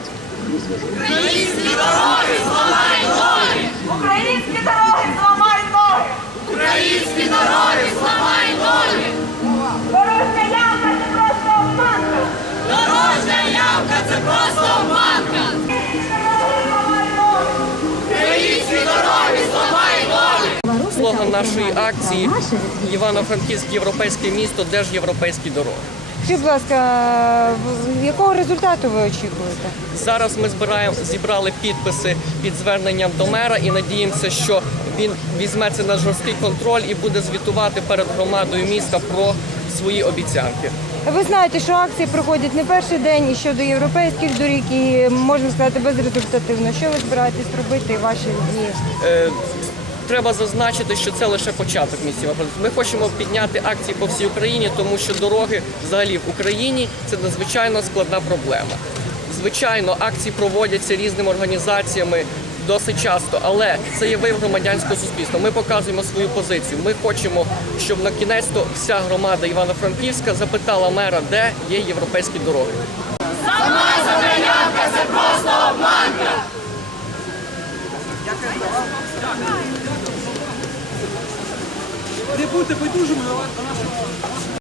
Українські дороги, зламай ноги! Українські дороги, зламай ноги! Українські дороги, зламай ноги! Дорожня ямка – це просто обманка! Дорожня ямка – це просто обманка! Українські дороги, зламай ноги! Слоган нашої акції «Івано-Франківське європейське місто, де ж європейські дороги?». Скажіть, будь ласка, якого результату ви очікуєте? Зараз ми зібрали підписи під зверненням до мера і надіємося, що він візьме це на жорсткий контроль і буде звітувати перед громадою міста про свої обіцянки. Ви знаєте, що акції проходять не перший день і щодо європейських доріг, і, можна сказати, безрезультативно. Що ви збираєтесь робити і ваші дії? Треба зазначити, що це лише початок місця. Ми хочемо підняти акції по всій Україні, тому що дороги взагалі в Україні – це надзвичайно складна проблема. Звичайно, акції проводяться різними організаціями досить часто, але це є вияв громадянського суспільства. Ми показуємо свою позицію. Ми хочемо, щоб на кінець-то вся громада Івано-Франківська запитала мера, де є європейські дороги. Замазана ямка – це просто обманка! Не будьте байдужими до нашого